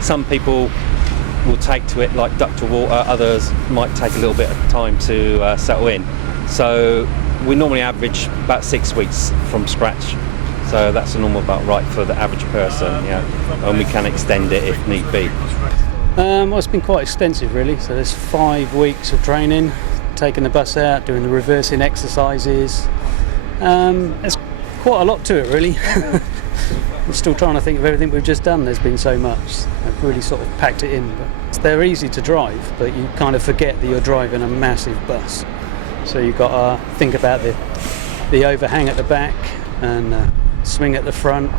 Some people will take to it like duck to water, others might take a little bit of time to settle in. So we normally average about 6 weeks from scratch. So that's a normal about right for the average person, and we can extend it if need be. Well, it's been quite extensive really, so there's 5 weeks of training, taking the bus out, doing the reversing exercises. There's quite a lot to it really. I'm still trying to think of everything we've just done. There's been so much. I've really sort of packed it in. But they're easy to drive, but you kind of forget that you're driving a massive bus. So you've got to think about the overhang at the back and swing at the front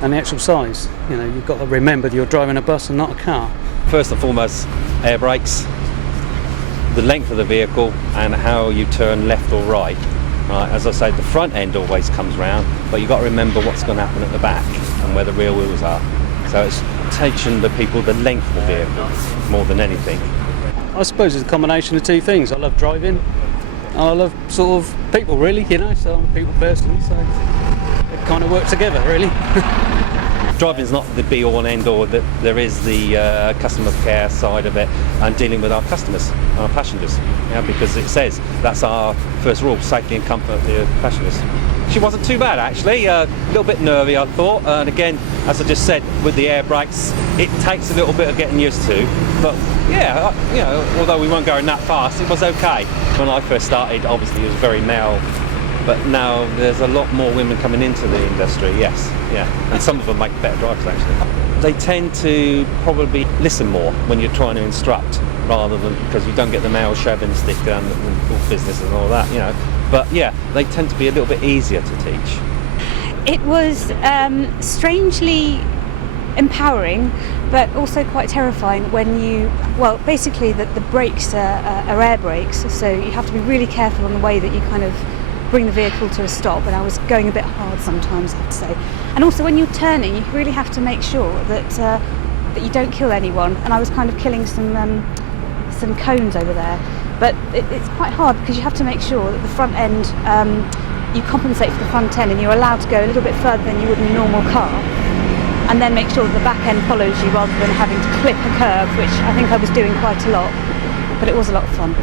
and the actual size. You've got to remember that you're driving a bus and not a car. First and foremost, air brakes, the length of the vehicle and how you turn left or right. Right, as I say, the front end always comes round, but you've got to remember what's going to happen at the back and where the rear wheels are. So it's teaching the people the length of the vehicle more than anything. I suppose it's a combination of two things. I love driving and I love sort of people really, so I'm a people person, so it kind of works together really. Driving's not the be-all and end-all. There is the customer care side of it and dealing with our customers, our passengers, because it says that's our first rule, safety and comfort of the passengers. She wasn't too bad actually, a little bit nervy I thought, and again, as I just said, with the air brakes, it takes a little bit of getting used to, but although we weren't going that fast, it was okay. When I first started, obviously it was very male, but now there's a lot more women coming into the industry, yes, and some of them make better drivers actually. They tend to probably listen more when you're trying to instruct, rather than, because you don't get the male chauvinistic and all business and all that, But they tend to be a little bit easier to teach. It was strangely empowering, but also quite terrifying when basically the brakes are air brakes, so you have to be really careful on the way that you kind of bring the vehicle to a stop, and I was going a bit hard sometimes, I have to say. And also when you're turning, you really have to make sure that you don't kill anyone, and I was kind of killing some cones over there. But it's quite hard because you have to make sure that the front end, you compensate for the front end and you're allowed to go a little bit further than you would in a normal car, and then make sure that the back end follows you rather than having to clip a curve, which I think I was doing quite a lot, but it was a lot of fun.